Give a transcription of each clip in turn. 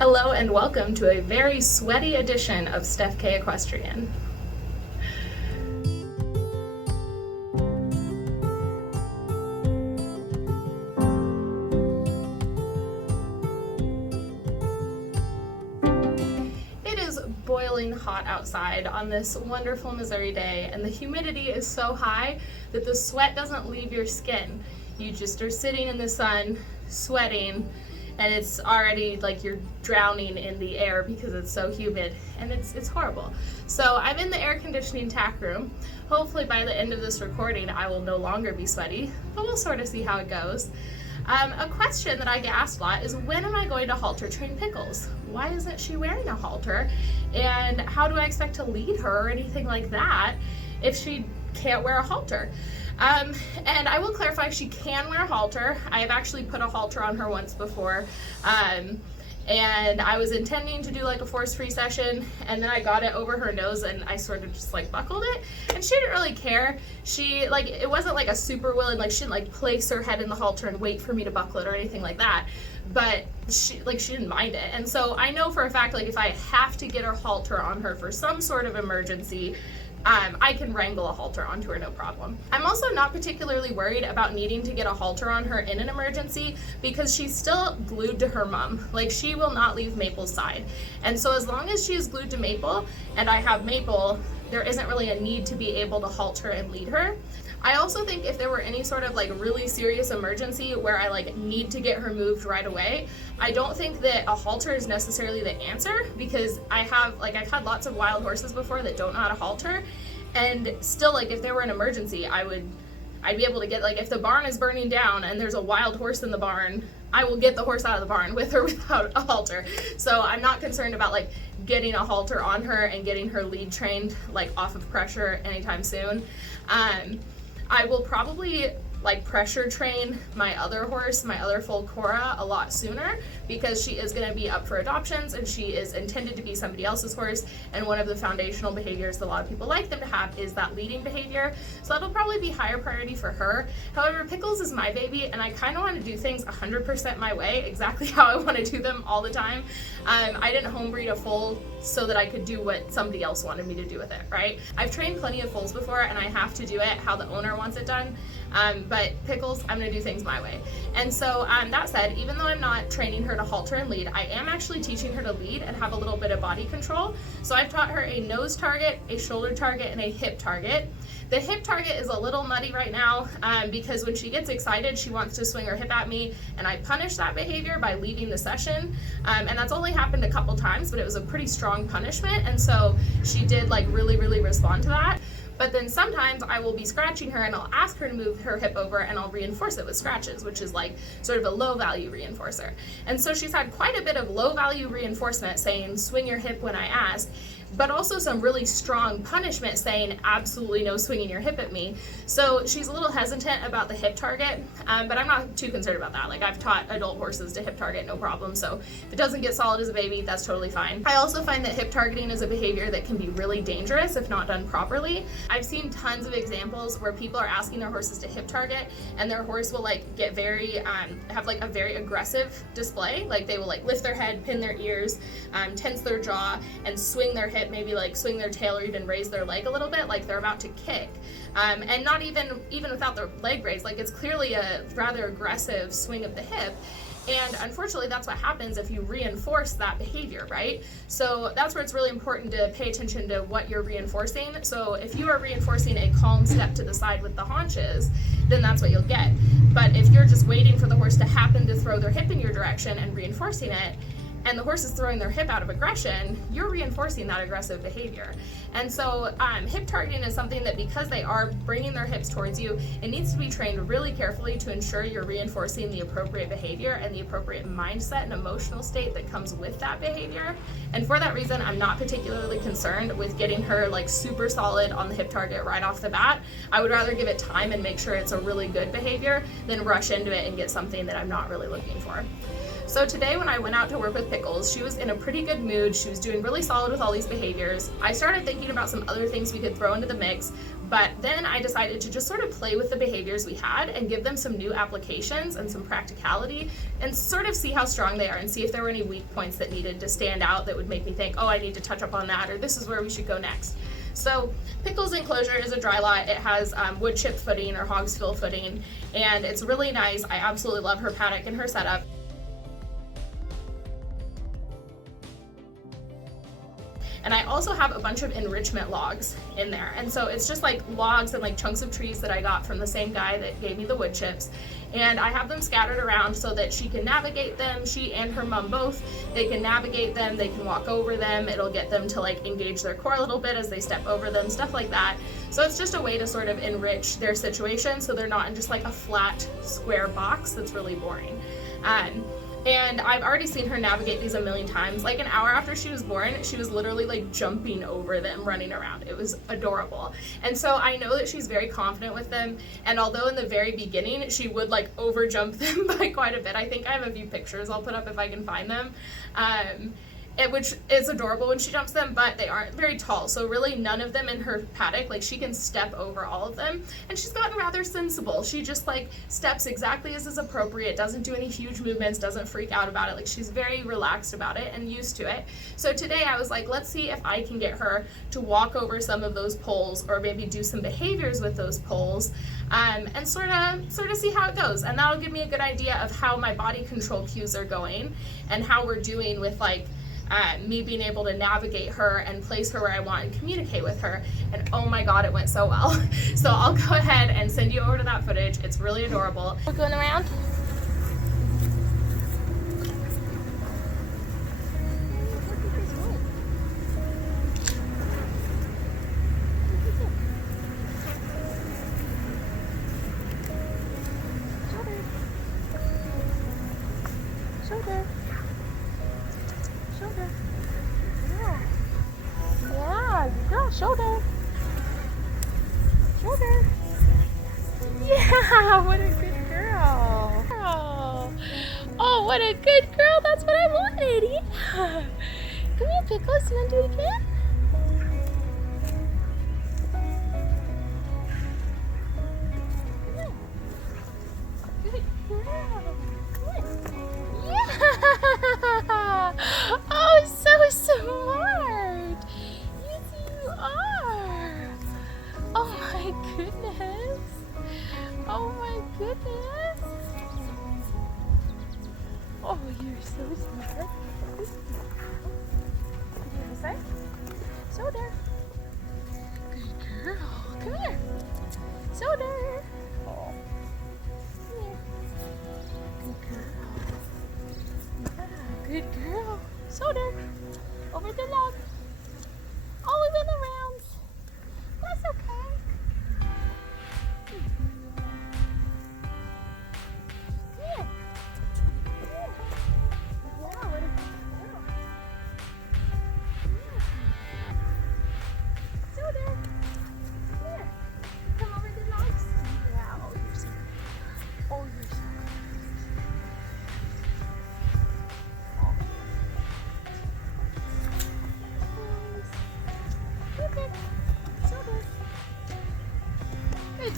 Hello and welcome to a very sweaty edition of Steph K Equestrian. It is boiling hot outside on this wonderful Missouri day, and the humidity is so high that the sweat doesn't leave your skin. You just are sitting in the sun, sweating, and it's already like you're drowning in the air because it's so humid, and it's horrible. So I'm in the air conditioning tack room. Hopefully by the end of this recording I will no longer be sweaty, but we'll sort of see how it goes. A question that I get asked a lot is, when am I going to halter train Pickles? Why isn't she wearing a halter? And how do I expect to lead her or anything like that if she can't wear a halter? And I will clarify, she can wear a halter. I have actually put a halter on her once before. And I was intending to do like a force-free session, and then I got it over her nose and I sort of just like buckled it, and she didn't really care. She like, it wasn't like a super willing, like she didn't like place her head in the halter and wait for me to buckle it or anything like that, but she didn't mind it. And so I know for a fact, like if I have to get a halter on her for some sort of emergency, I can wrangle a halter onto her, no problem. I'm also not particularly worried about needing to get a halter on her in an emergency because she's still glued to her mom. Like, she will not leave Maple's side. And so as long as she is glued to Maple and I have Maple, there isn't really a need to be able to halter and lead her. I also think if there were any sort of like really serious emergency where I like need to get her moved right away, I don't think that a halter is necessarily the answer, because I've had lots of wild horses before that don't know how to halter, and still, like if there were an emergency, I'd be able to get, like if the barn is burning down and there's a wild horse in the barn, I will get the horse out of the barn with or without a halter. So I'm not concerned about like getting a halter on her and getting her lead trained like off of pressure anytime soon. I will probably like pressure train my other horse, my other foal Cora, a lot sooner, because she is going to be up for adoptions and she is intended to be somebody else's horse, and one of the foundational behaviors that a lot of people like them to have is that leading behavior, so that'll probably be higher priority for her. However, Pickles is my baby and I kind of want to do things 100% my way, exactly how I want to do them all the time. I didn't homebreed a foal so that I could do what somebody else wanted me to do with it, right? I've trained plenty of foals before and I have to do it how the owner wants it done. But Pickles, I'm going to do things my way. And so that said, even though I'm not training her to halter and lead, I am actually teaching her to lead and have a little bit of body control. So I've taught her a nose target, a shoulder target, and a hip target. The hip target is a little muddy right now because when she gets excited, she wants to swing her hip at me, and I punish that behavior by leaving the session. And that's only happened a couple times, but it was a pretty strong punishment, and so she did like really respond to that. But then sometimes I will be scratching her and I'll ask her to move her hip over and I'll reinforce it with scratches, which is like sort of a low value reinforcer. And so she's had quite a bit of low value reinforcement saying swing your hip when I ask, but also some really strong punishment saying absolutely no swinging your hip at me. So she's a little hesitant about the hip target, but I'm not too concerned about that. Like, I've taught adult horses to hip target, no problem. So if it doesn't get solid as a baby, that's totally fine. I also find that hip targeting is a behavior that can be really dangerous if not done properly. I've seen tons of examples where people are asking their horses to hip target and their horse will like get very, have like a very aggressive display. Like they will like lift their head, pin their ears, tense their jaw, and swing their hip, maybe like swing their tail or even raise their leg a little bit like they're about to kick, and not even without their leg raised, like it's clearly a rather aggressive swing of the hip. And unfortunately, that's what happens if you reinforce that behavior, right? So that's where it's really important to pay attention to what you're reinforcing. So if you are reinforcing a calm step to the side with the haunches, then that's what you'll get. But if you're just waiting for the horse to happen to throw their hip in your direction and reinforcing it, and the horse is throwing their hip out of aggression, you're reinforcing that aggressive behavior. And so hip targeting is something that, because they are bringing their hips towards you, it needs to be trained really carefully to ensure you're reinforcing the appropriate behavior and the appropriate mindset and emotional state that comes with that behavior. And for that reason, I'm not particularly concerned with getting her like super solid on the hip target right off the bat. I would rather give it time and make sure it's a really good behavior than rush into it and get something that I'm not really looking for. So today when I went out to work with Pickles, she was in a pretty good mood. She was doing really solid with all these behaviors. I started thinking about some other things we could throw into the mix, But then I decided to just sort of play with the behaviors we had and give them some new applications and some practicality and sort of see how strong they are and see if there were any weak points that needed to stand out that would make me think, oh, I need to touch up on that, or this is where we should go next. So Pickles enclosure is a dry lot. It has wood chip footing or hogsfill footing, and it's really nice. I absolutely love her paddock and her setup. And I also have a bunch of enrichment logs in there. And so it's just like logs and like chunks of trees that I got from the same guy that gave me the wood chips. And I have them scattered around so that she can navigate them. She and her mom both, they can navigate them, they can walk over them. It'll get them to like engage their core a little bit as they step over them, stuff like that. So it's just a way to sort of enrich their situation so they're not in just like a flat square box that's really boring. And I've already seen her navigate these a million times. Like an hour after she was born, she was literally like jumping over them, running around. It was adorable. And so I know that she's very confident with them. And although in the very beginning, she would like over jump them by quite a bit. I think I have a few pictures I'll put up if I can find them. Which is adorable when she jumps them, but they aren't very tall. So really none of them in her paddock, like she can step over all of them. And she's gotten rather sensible. She just like steps exactly as is appropriate, doesn't do any huge movements, doesn't freak out about it. Like she's very relaxed about it and used to it. So today I was like, let's see if I can get her to walk over some of those poles or maybe do some behaviors with those poles. And sort of see how it goes. And that'll give me a good idea of how my body control cues are going and how we're doing with like me being able to navigate her and place her where I want and communicate with her. And oh my god, it went so well. So I'll go ahead and send you over to that footage. It's really adorable. We're going around. Shoulder. Shoulder. Yeah, girl, shoulder. Shoulder. Yeah, what a good girl. Oh, what a good girl. That's what I wanted. Yeah. Come here, Pickles. You want to do it again? Oh, so smart! Yes, you are! Oh my goodness! Oh my goodness! Oh, you're so smart! This side? Shoulder! Good girl! Come here! Shoulder! Oh. Good girl. Shoulder. Over the log. All over the rounds. That's okay. Here. Wow, what a good girl. Shoulder. Here. Come over the logs. Yeah, oh, you're so good. Oh, you're so good.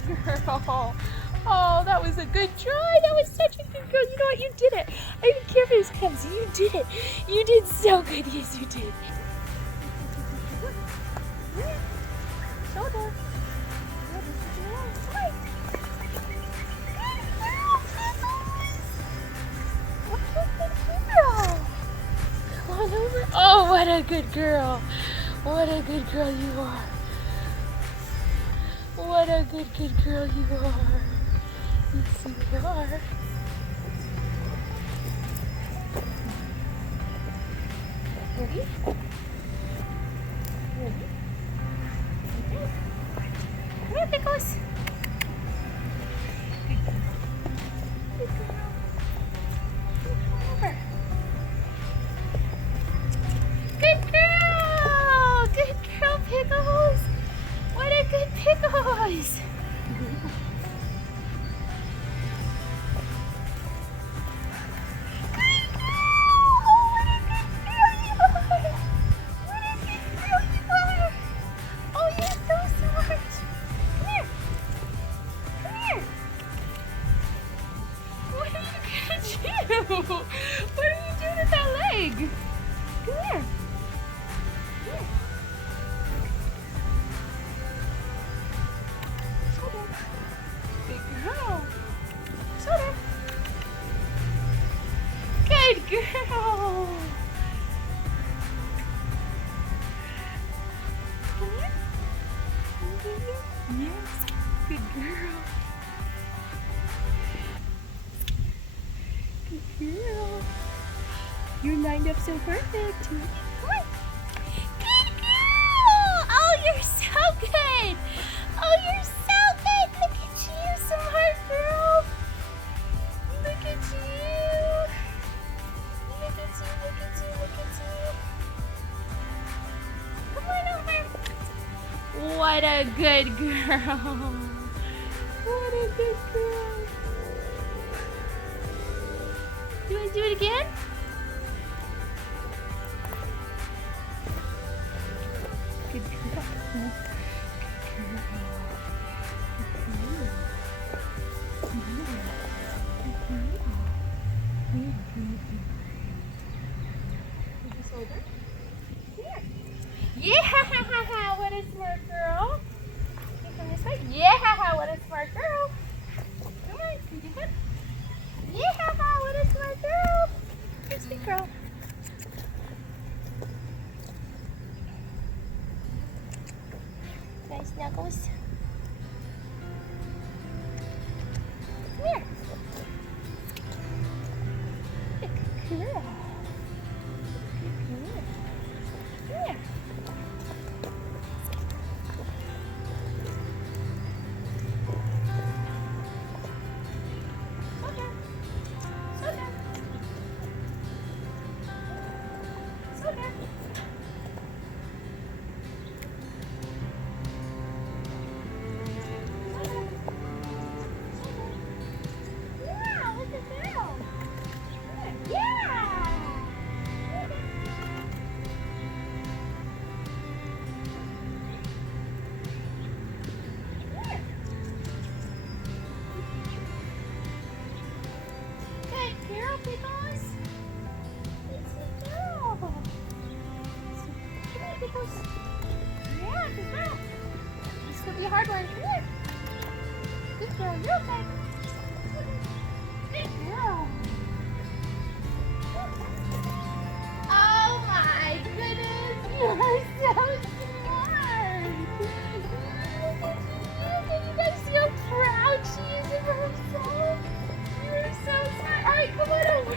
Good girl. Oh, that was a good try. That was such a good girl. You know what? You did it. I didn't care if it was clumsy. You did it. You did so good. Yes, you did. Shoulder. Come on over. Oh, what a good girl. What a good girl you are. What a good girl you are. Yes, you are. Ready? Ready? Okay. Come here, Pickles. Good girl. Come over. Good girl. Good girl, Pickles. What a good Pickles! Good girl! Oh, what a good girl you are! Come here. Here. Shoulder. Good girl. Shoulder. Good girl. Come here. Yes. Good girl. Good girl. You're lined up so perfect. Come on. Good girl. Oh, you're so good. Oh, you're so good. Look at you, smart girl. Look at you. Look at you, look at you, look at you. Come on over. What a good girl. What a good girl. You want to do it again? Good girl. Yeah, what a smart girl. You come this way. Yeah, what a smart girl. Come on, you do that. Yeah, what a smart girl. Here's the girl. Nice knuckles. Come here. Good girl. Good girl. Come here. Pickles. It's a girl. Come here, Pickles. Yeah, good girl. This could be a hard one. Come here. Good girl. You're okay. Good girl. Oh my goodness. You are so smart. You guys see how proud she is of herself? You're so smart. All right, come on over.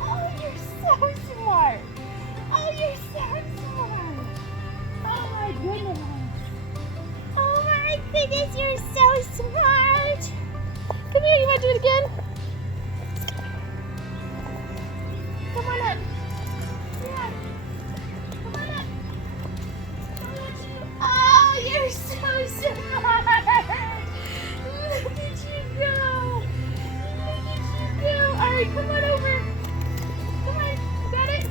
Oh, you're so smart. Oh, you're so smart. Oh my goodness. Oh my goodness, you're so smart. Come here, you want to do it again? Come on up. Yeah. Come on up. Come on, you. Oh, you're so smart. Look at you go. Look at you go. All right, come on over. Come on. You got it?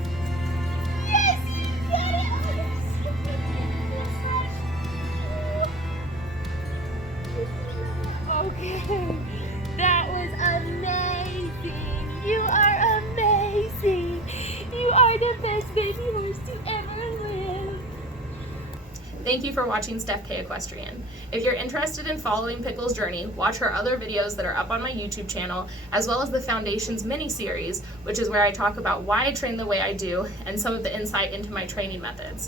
Yes, you got it. Oh, you're so good. Okay. That was amazing. You are amazing. You are the best baby horse to ever live. Thank you for watching Steph K Equestrian. If you're interested in following Pickles' journey, watch her other videos that are up on my YouTube channel, as well as the Foundations mini-series, which is where I talk about why I train the way I do and some of the insight into my training methods.